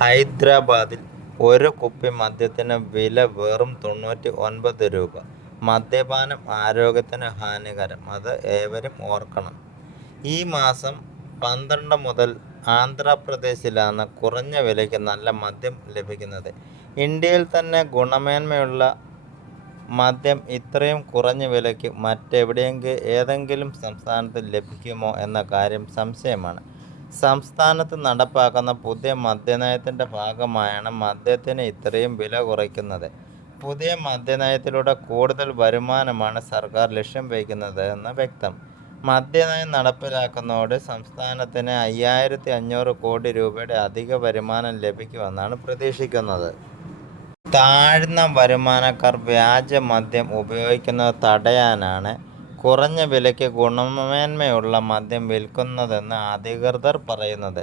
ഹൈദരാബാദിൽ ഒരു കുപ്പി മദ്യത്തിന് വില വെറും തൊണ്ണൂറ്റി ഒൻപത് രൂപ. മദ്യപാനം ആരോഗ്യത്തിന് ഹാനികരം. അത് ഏവരും ഓർക്കണം. ഈ മാസം പന്ത്രണ്ട് മുതൽ ആന്ധ്രാപ്രദേശിലാണ് കുറഞ്ഞ വിലയ്ക്ക് നല്ല മദ്യം ലഭിക്കുന്നത്. ഇന്ത്യയിൽ തന്നെ ഗുണമേന്മയുള്ള മദ്യം ഇത്രയും കുറഞ്ഞ വിലയ്ക്ക് മറ്റെവിടെയെങ്കിലും ഏതെങ്കിലും സംസ്ഥാനത്ത് ലഭിക്കുമോ എന്ന കാര്യം സംശയമാണ്. സംസ്ഥാനത്ത് നടപ്പാക്കുന്ന പുതിയ മദ്യനയത്തിന്റെ ഭാഗമായാണ് മദ്യത്തിന് ഇത്രയും വില കുറയ്ക്കുന്നത്. പുതിയ മദ്യനയത്തിലൂടെ കൂടുതൽ വരുമാനമാണ് സർക്കാർ ലക്ഷ്യം വയ്ക്കുന്നത് എന്ന് വ്യക്തം. മദ്യനയം നടപ്പിലാക്കുന്നതോടെ സംസ്ഥാനത്തിന് അയ്യായിരത്തി അഞ്ഞൂറ് കോടി രൂപയുടെ അധിക വരുമാനം ലഭിക്കുമെന്നാണ് പ്രതീക്ഷിക്കുന്നത്. താഴ്ന്ന വരുമാനക്കാർ വ്യാജ മദ്യം ഉപയോഗിക്കുന്നത് തടയാനാണ് കുറഞ്ഞ വിലയ്ക്ക് ഗുണമേന്മയുള്ള മദ്യം വിൽക്കുന്നതെന്ന് അധികൃതർ പറയുന്നത്.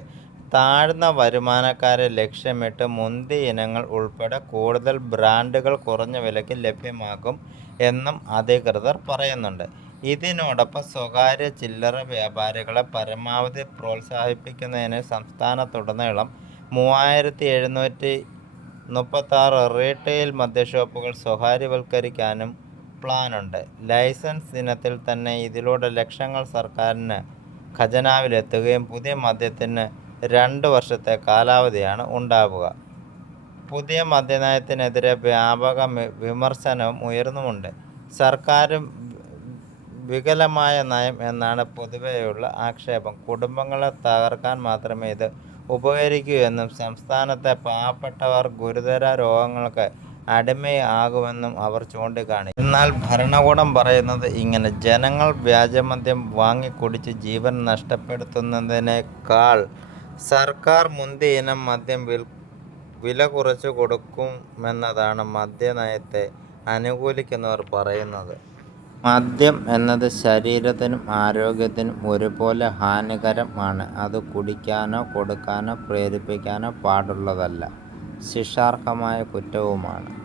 താഴ്ന്ന വരുമാനക്കാരെ ലക്ഷ്യമിട്ട് മുന്തി ഇനങ്ങൾ ഉൾപ്പെടെ കൂടുതൽ ബ്രാൻഡുകൾ കുറഞ്ഞ വിലയ്ക്ക് ലഭ്യമാകും എന്നും അധികൃതർ പറയുന്നുണ്ട്. ഇതിനോടൊപ്പം സ്വകാര്യ ചില്ലറ വ്യാപാരികളെ പരമാവധി പ്രോത്സാഹിപ്പിക്കുന്നതിന് സംസ്ഥാനത്തുടനീളം മൂവായിരത്തി എഴുന്നൂറ്റി മുപ്പത്താറ് റീറ്റെയിൽ മദ്യഷോപ്പുകൾ സ്വകാര്യവൽക്കരിക്കാനും പ്ലാനുണ്ട്. ലൈസൻസ് ദിനത്തിൽ തന്നെ ഇതിലൂടെ ലക്ഷങ്ങൾ സർക്കാരിന് ഖജനാവിലെത്തുകയും പുതിയ മദ്യത്തിന് രണ്ട് വർഷത്തെ കാലാവധിയാണ് ഉണ്ടാവുക. പുതിയ മദ്യനയത്തിനെതിരെ വ്യാപക വിമർശനവും ഉയർന്നുമുണ്ട് സർക്കാരും വികലമായ നയം എന്നാണ് പൊതുവെയുള്ള ആക്ഷേപം. കുടുംബങ്ങളെ തകർക്കാൻ മാത്രമേ ഇത് ഉപകരിക്കൂ എന്നും സംസ്ഥാനത്തെ പാവപ്പെട്ടവർ ഗുരുതര രോഗങ്ങൾക്ക് അടിമയാകുമെന്നും അവർ ചൂണ്ടിക്കാണി എന്നാൽ ഭരണകൂടം പറയുന്നത് ഇങ്ങനെ. ജനങ്ങൾ വ്യാജമദ്യം വാങ്ങിക്കുടിച്ച് ജീവൻ നഷ്ടപ്പെടുത്തുന്നതിനേക്കാൾ സർക്കാർ മുന്തിയ ഇനം മദ്യം വില കുറച്ചു കൊടുക്കുമെന്നതാണ് മദ്യനയത്തെ അനുകൂലിക്കുന്നവർ പറയുന്നത്. മദ്യം എന്നത് ശരീരത്തിനും ആരോഗ്യത്തിനും ഒരുപോലെ ഹാനികരമാണ് അത് കുടിക്കാനോ കൊടുക്കാനോ പ്രേരിപ്പിക്കാനോ പാടുള്ളതല്ല. ശിക്ഷാർഹമായ കുറ്റവുമാണ്.